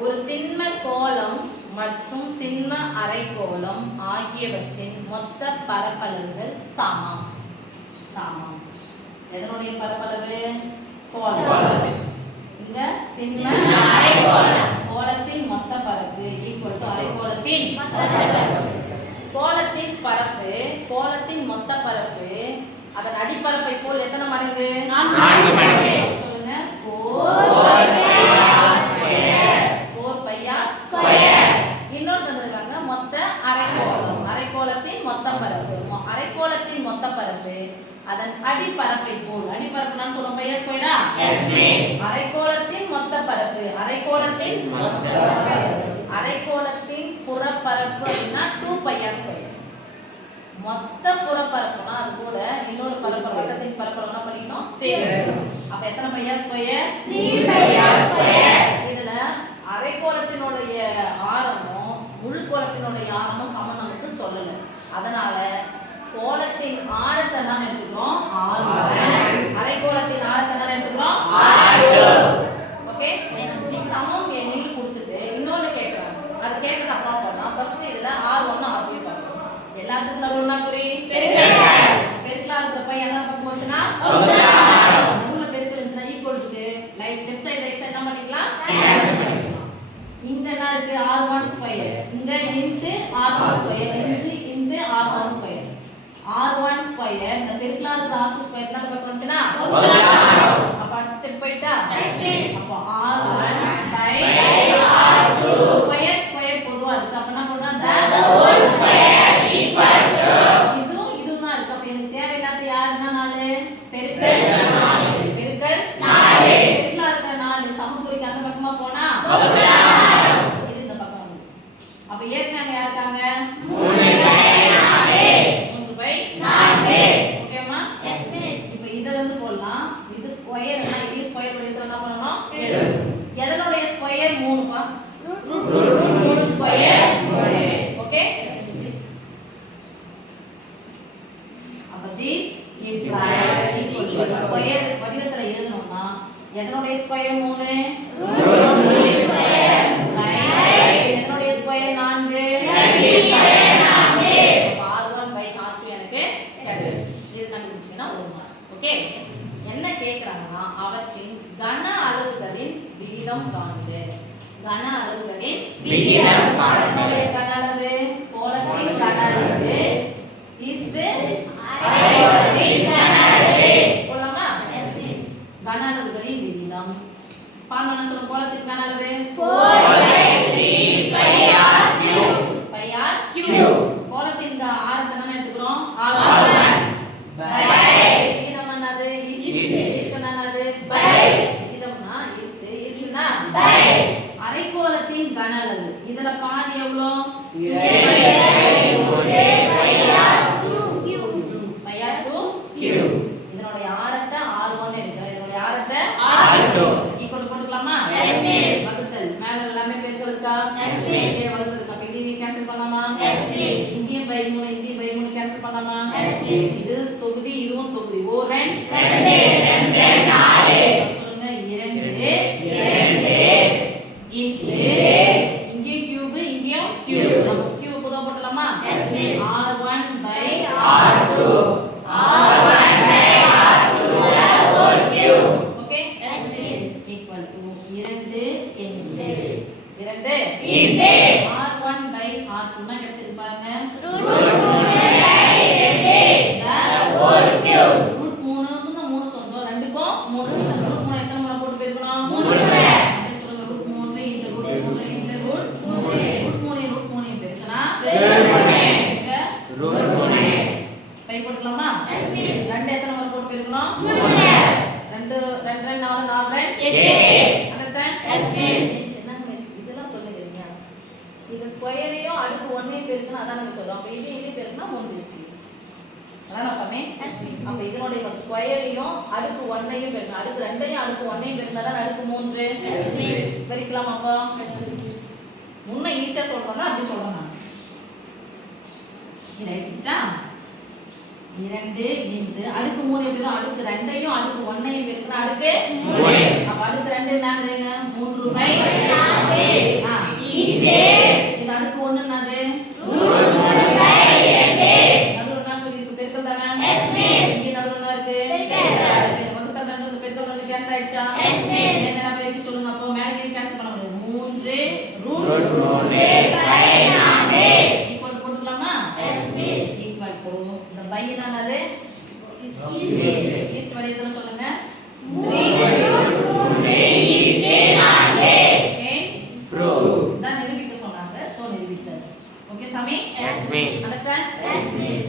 ஒரு திண்ம கோளம் மற்றும் திண்ம அரைக்கோளம் ஆகியவற்றின் மொத்த பரப்பளவுகள் சமம். சமம். எதனுடைய பரப்பளவு? கோளம். இங்க திண்ம அரைக்கோளம். கோளத்தின் மொத்த பரப்பு ஈக்குவல் டு அரைக்கோளத்தின் மொத்த பரப்பு. கோளத்தின் பரப்பு, கோளத்தின் மொத்த பரப்பு அதன் அடிப்பரப்பை போல் எத்தனை மடங்கு? 4 மடங்கு. சொல்லுங்க. 4 பை ஆர் ஸ்கொயர். இன்னொரு தந்திருக்காங்க மொத்த அரைக்கோளம். அரைக்கோளத்தின் மொத்த பரப்பு. அரைக்கோளத்தின் மொத்த பரப்பு அதன் அடிப்பரப்பை போல். அடிப்பரப்புனா சொல்றோம் பை ஆர் ஸ்கொயரா? Yes miss. அரைக்கோளத்தின் மொத்த பரப்பு. அரைக்கோளத்தின் மொத்த பரப்பு. அரைக்கோளத்தின் புறப்பரப்பு அப்படினா 2 பை ஆர் ஸ்கொயர். மொத்த புறப்பரப்புனா அது கூட இன்னொரு பரப்பு வட்டத்தின் பரப்பளவுனா படிக்கணும் சேர்க்கணும். அப்ப எத்தனை pi r square? 3 pi r square. இதுல அரைக்கோளத்தினுடைய ஆரமும் முழு கோளத்தினுடைய ஆரமும் சமம் நமக்கு சொல்லல. அதனால கோளத்தின் ஆரத்தை தான் எடுத்துக்கிறோம் r1. அரைக்கோளத்தின் ஆரத்தை தான் எடுத்துக்கிறோம் r2. ஓகே? சமம் எண்ணில் கொடுத்துட்டு இன்னொன்னு கேக்குறாங்க. அது கேட்டது அப்புறம் பண்ணலாம். ஃபர்ஸ்ட் இதுல r1 r2 பார்க்கணும். எல்லாத்துக்கும் நடுவுல குறி பெருக்கல். பெருக்கலா இருக்கிறப்ப என்ன பக்கம் போச்சுனா நடுவுல பெருக்கல் இருந்துச்சுனா equal to left side right side என்ன பண்ணிக்கலாம்? கேன்சல் பண்ணிக்கலாம். இங்க என்ன இருக்கு? r1 square. இங்க into r2 square into r1 square. r1 square இந்த பெருக்கலா இருக்கிற r2 ஸ்கொயர் தான் பக்கம் வந்துச்சுனா அப்ப அடுத்த ஸ்டெப் போய்ட்டா அப்ப r1 pi r2 square square பொதுவா இருக்கு. அப்ப என்ன பண்றோம்? the whole square equal to இதுதான் இருக்கு. அப்ப எனக்கு தேவையில்லாத யாருன்னா 4 பெருக்கல் 4 பெருக்கல் 4 பெருக்கலா இருக்கிற 4 சமக்குறிக்கு அந்த பக்கமா போனா இது இந்த பக்கம் வந்துச்சு. அப்ப ஏற்கனவே யார் இருக்காங்க? 3 பை 4. ஓகேமா? Yes miss. இப்போ இத வந்து போடலாம். இது ஸ்கொயர்னா இது ஸ்கொயர் வடிவத்துல என்ன பண்ணனும்? எதனுடைய ஸ்கொயர்? 3 பா. Root square 3. ஓகே? அப்ப this implies ஸ்கொயர் வடிவத்துல எழுதணும்னா எதனுடைய ஸ்கொயர் 3? Root square. ரைட். எதனுடைய square 4? Root square 4. r1 pi r2 எனக்கு கிடைச்சிருச்சு. இது கண்டுபிடிச்சீங்கன்னா 1 மார்க். ஓகே? என்ன கேக்குறாங்கன்னா அவற்றின் கன அளவுகளின் விகிதம் காண்க. கன அளவுகளின் விகிதம் காண்க. என்னுடைய கன அளவு கோளத்தின் கன அளவு இஸ்டு அரைக்கோளத்தின் கன அளவு. போலாமா? Yes yes. கன அளவுகளின் விகிதம் ஃபார்முலா சொல்ல கோளத்தின் கன அளவு 4/3 பை r³ பை r³ கோளத்தின் ஆரத்தை என்ன எடுத்துக்கிறோம்? r1 பை விகிதம் என்னது? இஸ்ட் என்னது? பை விகிதம்னா இஸ்ட்னா பை அரைக்கோளத்தின் கன அளவு. இதல பாதி எவ்வளவு? 2/3 பை r². இதனுடைய ஆரத்தை r1 எடுக்கிறேன். இதனுடைய ஆரத்தை r2 ஈக்குவல் போட்டுக்கலாமா? Yes miss. வகுத்தல் மேல எல்லாமே பெருக்கல் இருக்கா? Yes miss. இங்கே வகுத்தல் இருக்கா? இங்க கேன்சல் பண்ணலாமா? S miss. இங்கே பை 3 இங்கே பை 3 கேன்சல் பண்ணலாமா? Yes miss. இது தொகுதி இதுவும் தொகுதி. 2 2 4 சொல்லுங்க. 2 இன்டு இங்கே கியூப் இங்கேயும் கியூப். கியூப் பொதுவா போடலாமா? Yes miss. r1 pi r2 r1 pi r2 the whole cube. Okay? Yes miss. Equal to 2 into r1 pi r2 னா கிடைச்சிருக்கு பாருங்க. √3 பை 2 the whole cube. √3 க்கு 3 சொந்தம். ரெண்டுக்கும் 3 சொந்தம். √3 எத்தனை முறை போட்டு பெருக்கணும்? 3 முறை. அப்படியே சொல்லுங்க. √3 இன்டு √3 இன்டு √3 √3 பெருக்கனா √3 பை போட்டுக்கலாமா? Yes miss. 2 எத்தனை முறை போட்டு பெருக்கணும்? 3 2 2 4 4 8 அண்டர்ஸ்டாண்ட்? Yes miss. என்ன மிஸ் இதெல்லாம் சொல்லுங்க. இது ஸ்கொயரையும் அடுக்கு 1 பெருக்கணும் அதான் நம்ம சொல்றோம். அப்ப இது பெருக்கனா முடிஞ்சிச்சு. அதான் அப்பமே எஸ் மிஸ். அப்ப இதனுடைய ஸ்கொயரையும் அடுக்கு 1ஐயும் பெருக்கணும். அடுக்கு 2ஐயும் அடுக்கு 1ஐயும் பெருக்கனா தான் அடுக்கு 3. Yes miss. பெருக்கலாம் அப்போ? Yes miss. முன்ன ஈஸியா சொல்றோம்னா அப்படி சொல்றோம் நான். இத எடுத்துட்டா 2 இன்டு அடுக்கு 3 எப்படி வரும்? அடுக்கு 2ஐயும் அடுக்கு 1ஐயும் பெருக்கனா அடுக்கு 3. அப்ப அடுக்கு 2 என்னதுங்க? 3/4 இது அடுக்கு 1 என்னது? நடுவுல என்ன குறி இருக்கு? பெருக்கல் தானே? இங்க நடுவுல என்ன இருக்கு? வகுத்தல் 2 பெருக்கல் 2 கேன்சல் ஆயிடுச்சா? என்ன பெருக்கி சொல்லுங்க அப்போ மேலே கீழே கேன்சல் பண்ண முடியாது. 3 ஈக்குவல் போட்டுக்கலாமா? ஈக்குவல் டு இந்த பை என்னது? ஈஸ்ட் வடிவத்துல சொல்லுங்க. 3